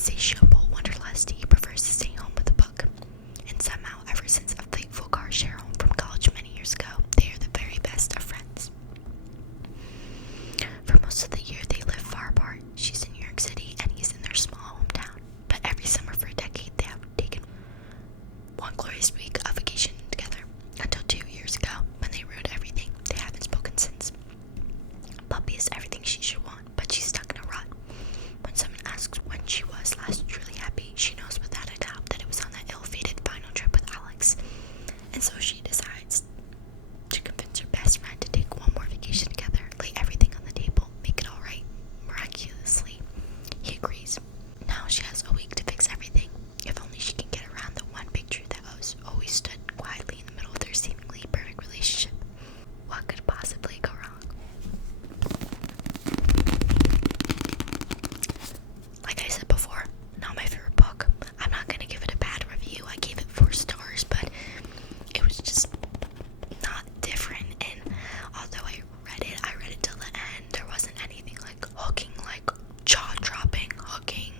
insatiable wanderlust, he prefers to stay home with a book. And somehow, ever since a fateful car share home from college many years ago, they are the very best of friends. For most of the year, they live far apart. She's in New York City, and he's in their small hometown. But every summer for a decade, they have taken one glorious week of vacation together. Until 2 years ago, when they ruined everything. They haven't spoken since. Puppy is everything she should want, but she's stuck in a rut. When someone asks when she was last truly happy, she knows without a doubt that it was on that ill-fated final trip with Alex. And so she decides to convince her best friend to take one more vacation together, lay everything on the table, make it all right. Miraculously, he agrees. Now she has a week to fix everything. If only she can get around the one big truth that always stood quietly in the middle of their seemingly perfect relationship. What could possibly go wrong? Like I said before, not my favorite book. I'm not gonna give it a bad review. I gave it 4 stars, but it was just not different. And although I read it till the end. There wasn't anything like hooking, like jaw-dropping, hooking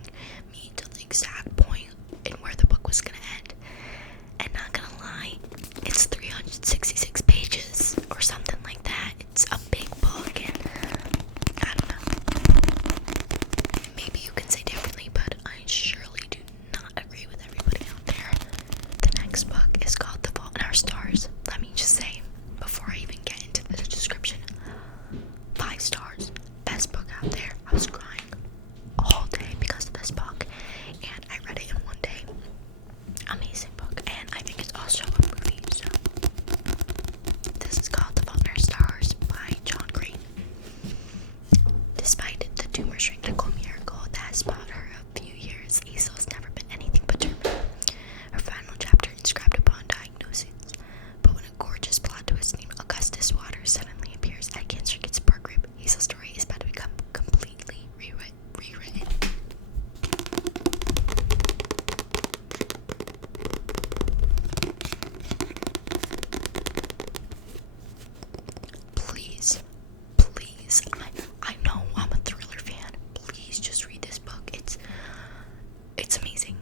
me to the exact point in where the book was gonna end. And not gonna lie, it's 366 pages or something like that. It's a big book, and I don't know. Maybe you can say differently, but I surely do not agree with everybody out there. The next book is called The Fault in Our Stars. Let me just say, before I even get into the description, 5 stars. Best book out there. I was crying all day because of this book, and I read it in one day. Amazing book, and I think it's also a movie. So this is called The Fault in Our Stars by John Green. Despite the tumor-shrink miracle that has followed her a few years, Hazel has never been anything but determined. Her final chapter inscribed upon diagnosis. But when a gorgeous plot twist named Augustus Waters suddenly appears at Cancer Kids support group, Hazel's story is about to become completely rewritten. Please, I know I'm a thriller fan. Please just read this book. It's amazing.